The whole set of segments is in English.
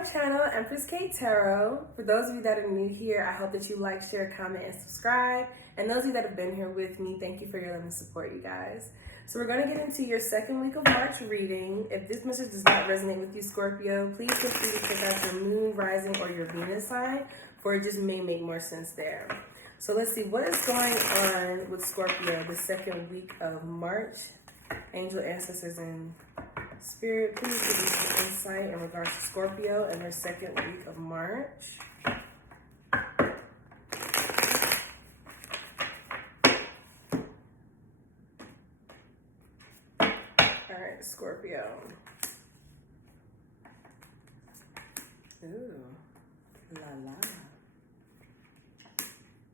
my channel, EmpressKateTarot. For those of you that are new here, I hope that you like, share, comment, and subscribe. And those of you that have been here with me, thank you for your love and support, you guys. So we're going to get into your second week of March reading. If this message does not resonate with you, Scorpio, please feel free to check out your moon, rising, or your Venus sign, for it just may make more sense there. So let's see, what is going on with Scorpio the second week of March? Angel, ancestors, and spirit, please give me some insight in regards to Scorpio and their second week of March. Alright, Scorpio. Ooh, la la.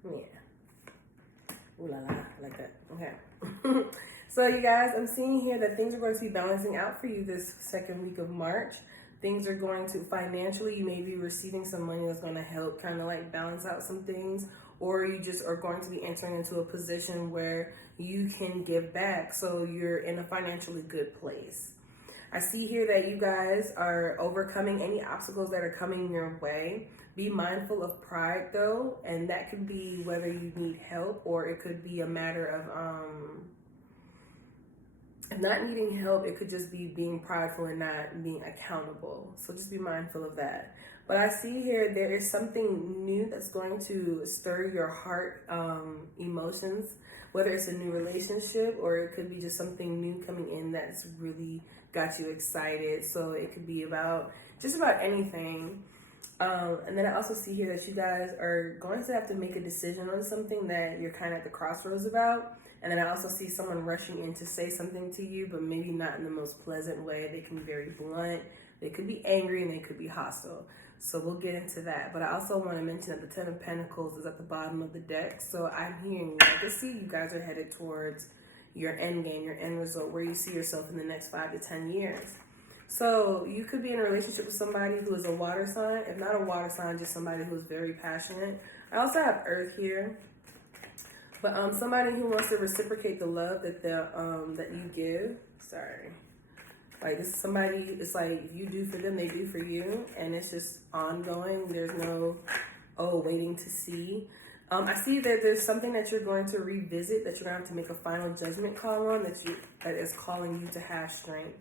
Yeah. Ooh la la, like that. Okay. So you guys, I'm seeing here that things are going to be balancing out for you this second week of March. Things are going to, financially, you may be receiving some money that's going to help kind of like balance out some things, or you just are going to be entering into a position where you can give back, so you're in a financially good place. I see here that you guys are overcoming any obstacles that are coming your way. Be mindful of pride though, and that could be whether you need help, or it could be a matter of not needing help. It could just be being prideful and not being accountable. So just be mindful of that. But I see here there is something new that's going to stir your heart emotions, whether it's a new relationship or it could be just something new coming in that's really got you excited. So it could be about just about anything. And then I also see here that you guys are going to have to make a decision on something that you're kind of at the crossroads about. And then I also see someone rushing in to say something to you, but maybe not in the most pleasant way. They can be very blunt. They could be angry and they could be hostile. So we'll get into that. But I also want to mention that the Ten of Pentacles is at the bottom of the deck. So I'm hearing legacy. You guys are headed towards your end game, your end result, where you see yourself in the next 5 to 10 years. So you could be in a relationship with somebody who is a water sign. If not a water sign, just somebody who is very passionate. I also have Earth here. But somebody who wants to reciprocate the love that that you give. Sorry. Like this is somebody, it's like if you do for them, they do for you. And it's just ongoing. There's no, waiting to see. I see that there's something that you're going to revisit, that you're going to have to make a final judgment call on, that is calling you to have strength.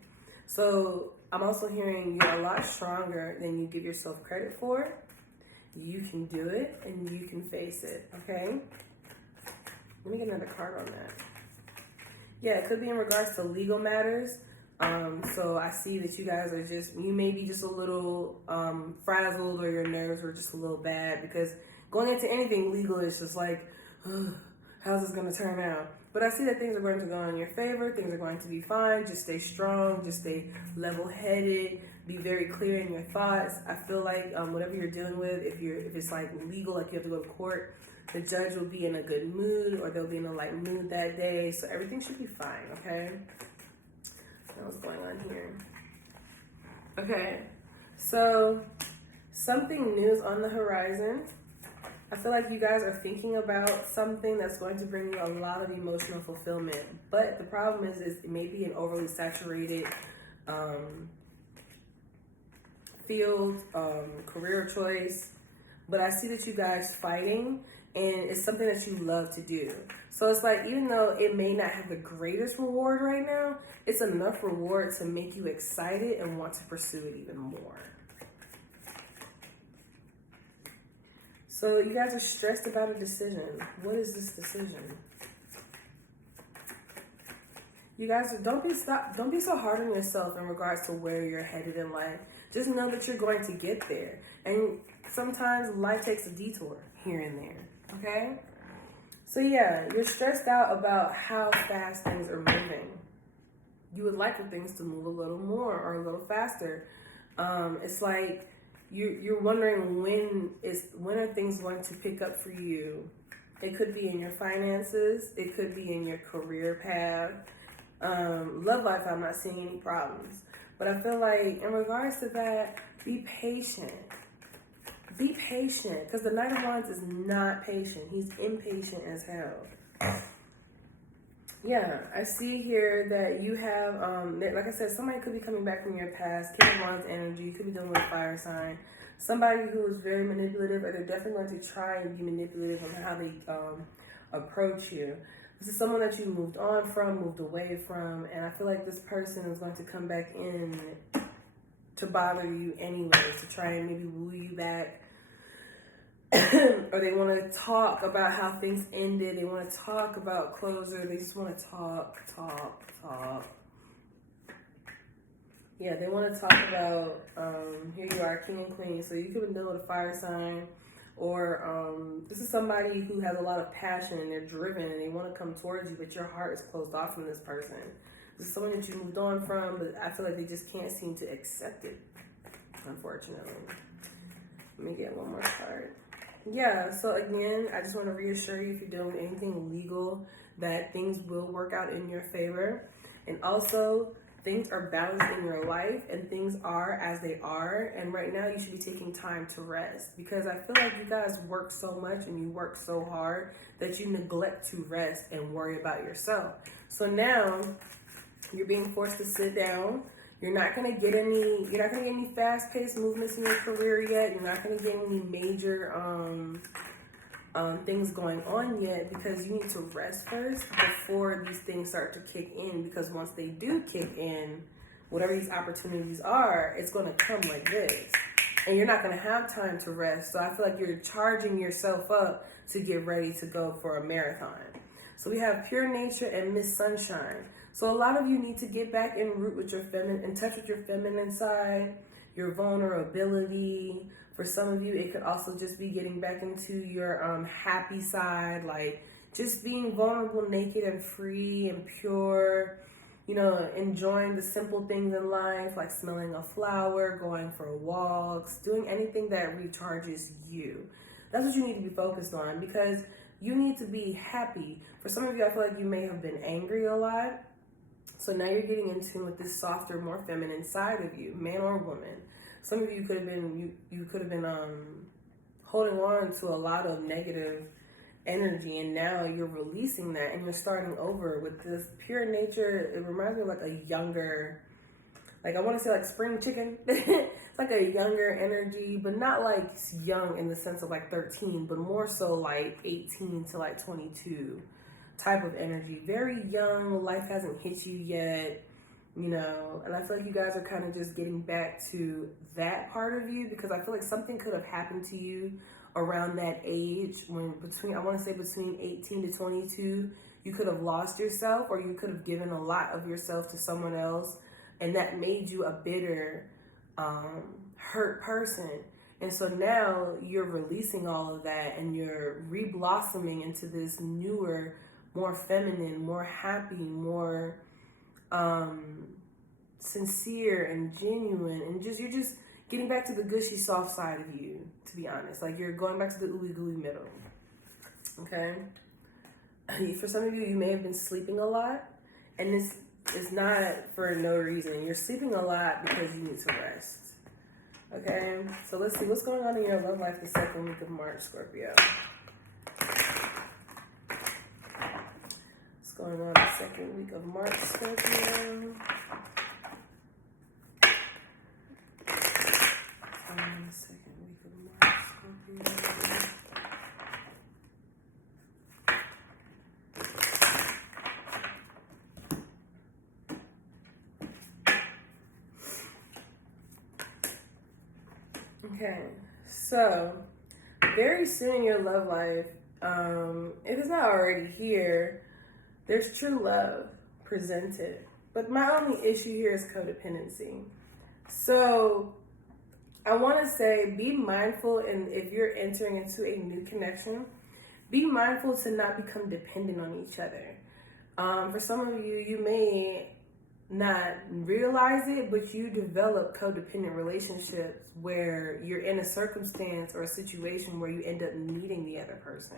So I'm also hearing you're a lot stronger than you give yourself credit for. You can do it and you can face it, okay? Let me get another card on that. Yeah, it could be in regards to legal matters. So I see that you guys are you may be just a little frazzled, or your nerves are just a little bad, because going into anything legal is just like, how's this going to turn out? But I see that things are going to go in your favor. Things are going to be fine. Just stay strong. Just stay level-headed. Be very clear in your thoughts. I feel like whatever you're dealing with, if it's like legal, like you have to go to court, the judge will be in a good mood, or they'll be in a light mood that day. So everything should be fine, okay? What's going on here? Okay, so something new is on the horizon. I feel like you guys are thinking about something that's going to bring you a lot of emotional fulfillment. But the problem is it may be an overly saturated field, career choice. But I see that you guys fighting, and it's something that you love to do. So it's like, even though it may not have the greatest reward right now, it's enough reward to make you excited and want to pursue it even more. So you guys are stressed about a decision. What is this decision? You guys, don't be so hard on yourself in regards to where you're headed in life. Just know that you're going to get there. And sometimes life takes a detour here and there, okay? So yeah, you're stressed out about how fast things are moving. You would like for things to move a little more or a little faster. It's like you're wondering when are things going to pick up for you. It could be in your finances. It could be in your career path. Love life, I'm not seeing any problems. But I feel like in regards to that, be patient. Be patient, because the Knight of Wands is not patient. He's impatient as hell. Yeah, I see here that you have, like I said, somebody could be coming back from your past. King of Wands energy. You could be dealing with a fire sign. Somebody who is very manipulative, or they're definitely going to try and be manipulative on how they approach you. This is someone that you moved on from, moved away from, and I feel like this person is going to come back in to bother you anyways, to try and maybe woo you back. Or they want to talk about how things ended. They want to talk about closure. They just want to talk. Yeah, they want to talk about, here you are, king and queen. So you could be dealing with a fire sign. Or this is somebody who has a lot of passion and they're driven and they want to come towards you, but your heart is closed off from this person. This is someone that you moved on from, but I feel like they just can't seem to accept it, unfortunately. Let me get one more card. Yeah, so again, I just want to reassure you, if you're dealing with anything legal, that things will work out in your favor. And also, things are balanced in your life and things are as they are. And right now, you should be taking time to rest, because I feel like you guys work so much and you work so hard that you neglect to rest and worry about yourself. So now you're being forced to sit down. You're not gonna get any fast-paced movements in your career yet. You're not gonna get any major things going on yet, because you need to rest first before these things start to kick in. Because once they do kick in, whatever these opportunities are, it's gonna come like this, and you're not gonna have time to rest. So I feel like you're charging yourself up to get ready to go for a marathon. So we have Pure Nature and Miss Sunshine. So a lot of you need to get back in root with your in touch with your feminine side, your vulnerability. For some of you, it could also just be getting back into your happy side, like just being vulnerable, naked and free and pure, you know, enjoying the simple things in life, like smelling a flower, going for walks, doing anything that recharges you. That's what you need to be focused on, because you need to be happy. For some of you, I feel like you may have been angry a lot. So now you're getting in tune with this softer, more feminine side of you, man or woman. Some of you could have been holding on to a lot of negative energy, and now you're releasing that and you're starting over with this pure nature. It reminds me of like a younger, like I want to say like spring chicken. It's like a younger energy, but not like young in the sense of like 13, but more so like 18 to like 22. Type of energy. Very young, life hasn't hit you yet, you know, and I feel like you guys are kind of just getting back to that part of you, because I feel like something could have happened to you around that age, when between 18 to 22, you could have lost yourself, or you could have given a lot of yourself to someone else, and that made you a bitter, hurt person. And so now you're releasing all of that and you're re-blossoming into this newer, more feminine, more happy, more sincere and genuine, and you're just getting back to the gushy, soft side of you, to be honest. Like you're going back to the ooey gooey middle. Okay? For some of you, you may have been sleeping a lot, and this is not for no reason. You're sleeping a lot because you need to rest. Okay? So let's see what's going on in your love life the second week of March, Scorpio. Going on the second week of March, Scorpio. Second week of March, Scorpio. Okay, so very soon in your love life, if it's not already here, there's true love presented. But my only issue here is codependency. So I want to say, be mindful, and if you're entering into a new connection, be mindful to not become dependent on each other. For some of you, you may not realize it, but you develop codependent relationships where you're in a circumstance or a situation where you end up needing the other person,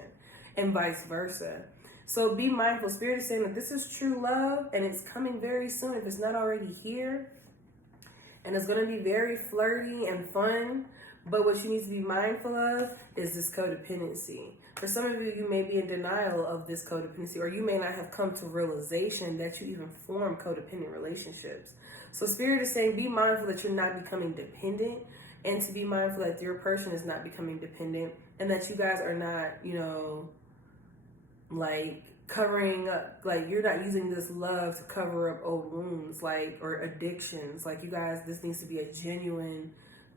and vice versa. So be mindful. Spirit is saying that this is true love, and it's coming very soon if it's not already here. And it's going to be very flirty and fun. But what you need to be mindful of is this codependency. For some of you, you may be in denial of this codependency, or you may not have come to realization that you even form codependent relationships. So Spirit is saying, be mindful that you're not becoming dependent, and to be mindful that your person is not becoming dependent, and that you guys are not, you know, like covering up, like you're not using this love to cover up old wounds, like, or addictions. Like, you guys, this needs to be a genuine,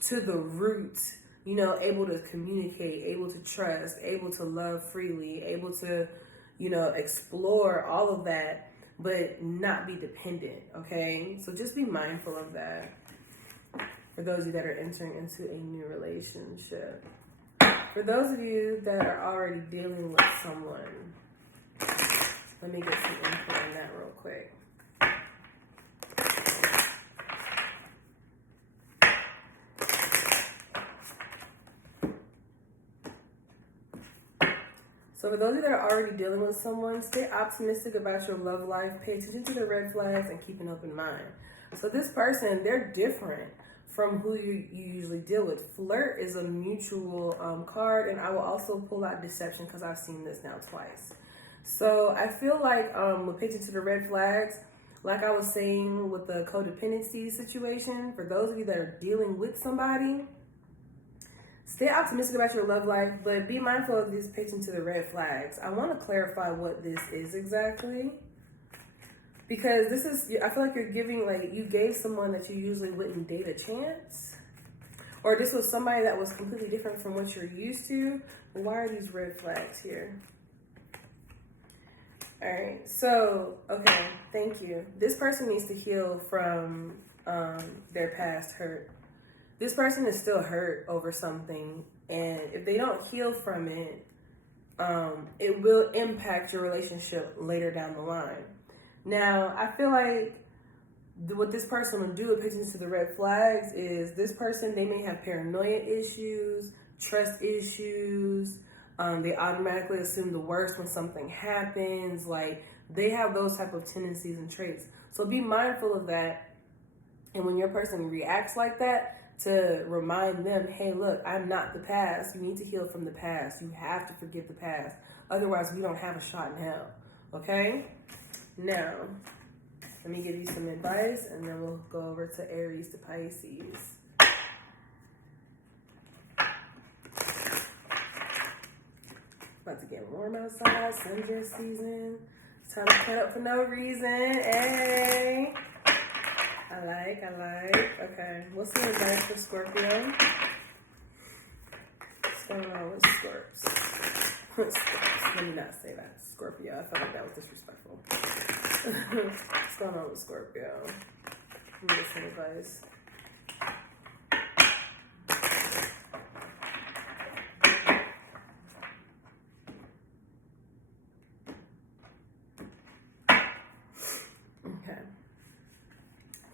to the root, you know, able to communicate, able to trust, able to love freely, able to, you know, explore all of that, but not be dependent, okay? So just be mindful of that for those of you that are entering into a new relationship. For those of you that are already dealing with someone, let me get some input on that real quick. So for those of you that are already dealing with someone, stay optimistic about your love life. Pay attention to the red flags and keep an open mind. So this person, they're different from who you usually deal with. Flirt is a mutual card, and I will also pull out deception because I've seen this now twice. So I feel like with pay attention to the red flags, like I was saying with the codependency situation, for those of you that are dealing with somebody, stay optimistic about your love life, but be mindful of this pay attention to the red flags. I want to clarify what this is exactly, because this is, I feel like you're giving, like, you gave someone that you usually wouldn't date a chance, or this was somebody that was completely different from what you're used to. Why are these red flags here? All right, so, okay, thank you. This person needs to heal from their past hurt. This person is still hurt over something, and if they don't heal from it, it will impact your relationship later down the line. Now, I feel like what this person will do with attention to the red flags is this person, they may have paranoia issues, trust issues. They automatically assume the worst when something happens. Like, they have those type of tendencies and traits. So be mindful of that. And when your person reacts like that, to remind them, hey, look, I'm not the past. You need to heal from the past. You have to forget the past. Otherwise, we don't have a shot in hell. Okay? Now, let me give you some advice, and then we'll go over to Aries to Pisces. About to get warm outside, sundress season. It's time to cut up for no reason. Hey! I like. Okay, what's the advice for Scorpio? What's going on with Scorps? Let me not say that. Scorpio, I felt like that was disrespectful. What's going on with Scorpio? Let me get some advice.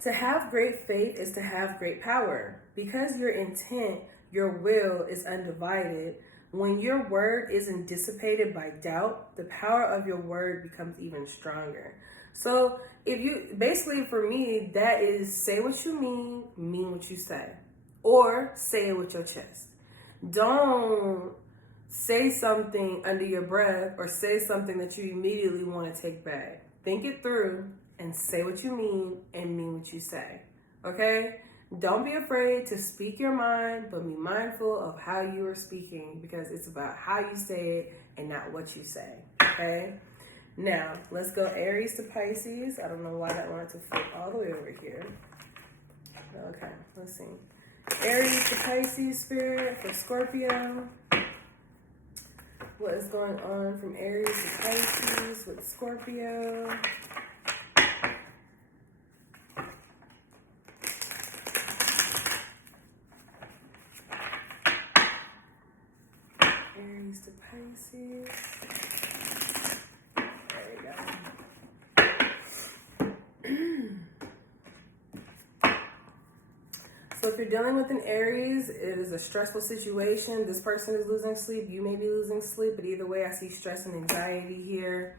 To have great faith is to have great power. Because your intent, your will is undivided, when your word isn't dissipated by doubt, the power of your word becomes even stronger. So if you, basically for me, that is say what you mean what you say. Or say it with your chest. Don't say something under your breath or say something that you immediately want to take back. Think it through and say what you mean and mean what you say, okay? Don't be afraid to speak your mind, but be mindful of how you are speaking, because it's about how you say it and not what you say, okay? Now, let's go Aries to Pisces. I don't know why that wanted to flip all the way over here. Okay, let's see. Aries to Pisces, Spirit, for Scorpio. What is going on from Aries to Pisces with Scorpio? Aries to Pisces. There we go. So if you're dealing with an Aries, it is a stressful situation. This person is losing sleep. You may be losing sleep, but either way, I see stress and anxiety here.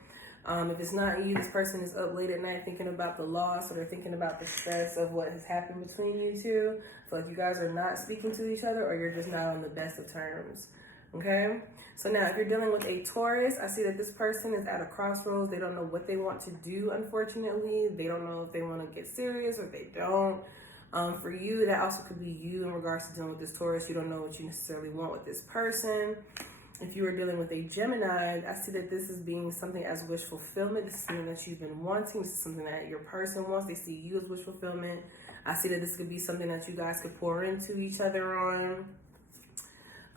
If it's not you, this person is up late at night thinking about the loss, or they're thinking about the stress of what has happened between you two. I feel like you guys are not speaking to each other, or you're just not on the best of terms. Okay? So now, if you're dealing with a Taurus, I see that this person is at a crossroads. They don't know what they want to do, unfortunately. They don't know if they want to get serious or if they don't. For you, that also could be you in regards to dealing with this Taurus. You don't know what you necessarily want with this person. If you are dealing with a Gemini, I see that this is being something as wish fulfillment. This is something that you've been wanting. This is something that your person wants. They see you as wish fulfillment. I see that this could be something that you guys could pour into each other on.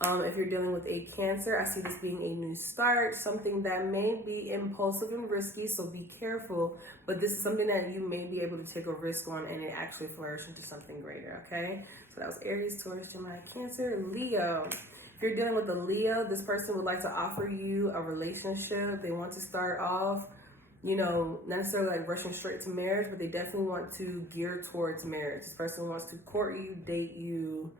If you're dealing with a Cancer, I see this being a new start, something that may be impulsive and risky, so be careful. But this is something that you may be able to take a risk on and it actually flourish into something greater, okay? So that was Aries, Taurus, Gemini, Cancer, Leo. If you're dealing with a Leo, this person would like to offer you a relationship. They want to start off, you know, not necessarily like rushing straight to marriage, but they definitely want to gear towards marriage. This person wants to court you, date you,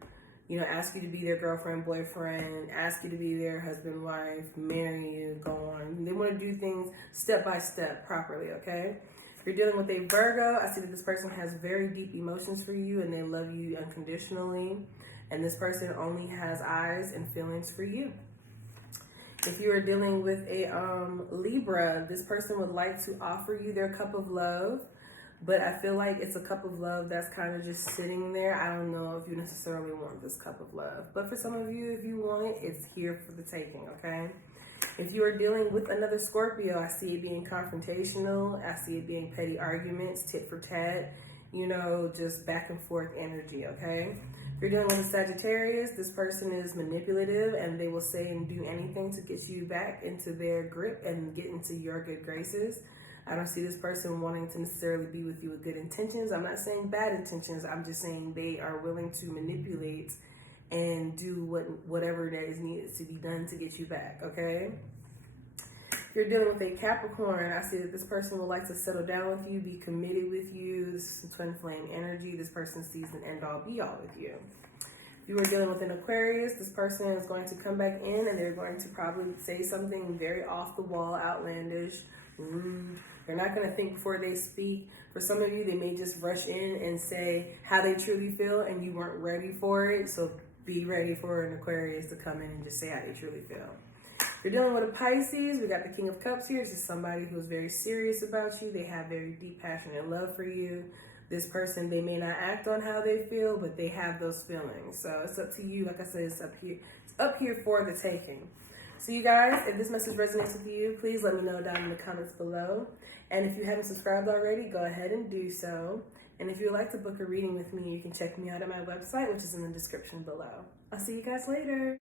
you know, ask you to be their girlfriend, boyfriend, ask you to be their husband, wife, marry you, go on. They want to do things step by step properly, okay? If you're dealing with a Virgo, I see that this person has very deep emotions for you and they love you unconditionally. And this person only has eyes and feelings for you. If you are dealing with a Libra, this person would like to offer you their cup of love. But I feel like it's a cup of love that's kind of just sitting there. I don't know if you necessarily want this cup of love. But for some of you, if you want it, it's here for the taking, okay? If you are dealing with another Scorpio, I see it being confrontational. I see it being petty arguments, tit for tat, you know, just back and forth energy, okay? If you're dealing with a Sagittarius, this person is manipulative and they will say and do anything to get you back into their grip and get into your good graces. I don't see this person wanting to necessarily be with you with good intentions. I'm not saying bad intentions. I'm just saying they are willing to manipulate and do whatever that is needed to be done to get you back, okay? If you're dealing with a Capricorn, I see that this person would like to settle down with you, be committed with you. This is twin flame energy. This person sees an end-all, be-all with you. If you are dealing with an Aquarius, this person is going to come back in and they're going to probably say something very off the wall, outlandish, rude. They're not going to think before they speak. For some of you, they may just rush in and say how they truly feel and you weren't ready for it. So be ready for an Aquarius to come in and just say how they truly feel. If you're dealing with a Pisces, we got the King of Cups here. This is somebody who's very serious about you. They have very deep passion and love for you. This person, they may not act on how they feel, but they have those feelings. So it's up to you. Like I said, it's up here for the taking. So you guys, if this message resonates with you, please let me know down in the comments below. And if you haven't subscribed already, go ahead and do so. And if you would like to book a reading with me, you can check me out at my website, which is in the description below. I'll see you guys later.